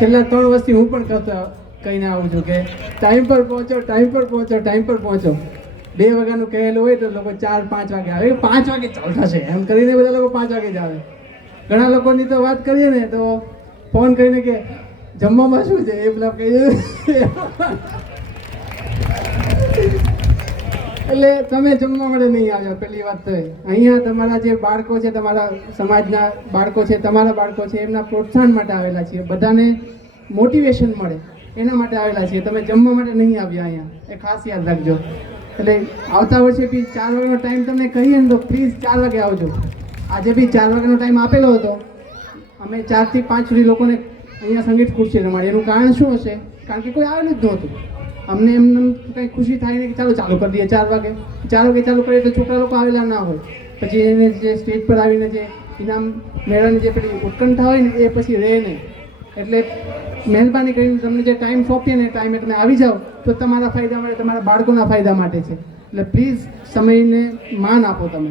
છેલ્લા ત્રણ વર્ષથી હું પણ કરતા કહીને આવું છું કે ટાઈમ પર પહોંચો ટાઈમ પર પહોંચો ટાઈમ પર પહોંચો. બે વાગ્યાનું કહેલું હોય તો લોકો ચાર, પાંચ વાગે આવે. પાંચ વાગે ચાલુ થશે. એમ કરીને બધા લોકો પાંચ વાગે જ આવે. ઘણા લોકોની તો વાત કરીએ ને તો ફોન કરીને કે જમવામાં શું છે? એ બધા કહીએ. એટલે તમે જમવા માટે નહીં આવ્યા, પહેલી વાત તો અહીંયા તમારા જે બાળકો છે, તમારા સમાજના બાળકો છે, તમારા બાળકો છે, એમના પ્રોત્સાહન માટે આવેલા છીએ. બધાને મોટિવેશન મળે, એના માટે આવેલા છીએ. તમે જમવા માટે નહીં આવ્યા અહીંયા. એ ખાસ યાદ રાખજો. એટલે આવતા વર્ષે બી ચાર વાગ્યાનો ટાઈમ તમને કહીએ ને તો પ્લીઝ ચાર વાગે આવજો. આજે બી ચાર વાગ્યાનો ટાઈમ આપેલો હતો. અમે ચારથી પાંચ સુધી લોકોને અહીંયા સંગીત ખુરશી રમાડી. એનું કારણ શું હશે? કારણ કે કોઈ આવેલું જ નહોતું. અમને એમને કંઈ ખુશી થાય ને કે ચાલો ચાલુ કરી દઈએ, ચાર વાગે. ચાર વાગે ચાલુ કરીએ તો છોકરા લોકો આવેલા ના હોય. પછી એને જે સ્ટેજ પર આવીને જે ઇનામ મેળવવાની જે પેલી ઉત્કંઠા હોય ને, એ પછી રહે નહીં. એટલે મહેરબાની કરીને તમને જે ટાઈમ સોંપીએ ને ટાઈમે તમે આવી જાઓ, તો તમારા ફાયદા માટે, તમારા બાળકોના ફાયદા માટે છે. એટલે પ્લીઝ સમયને માન આપો તમે.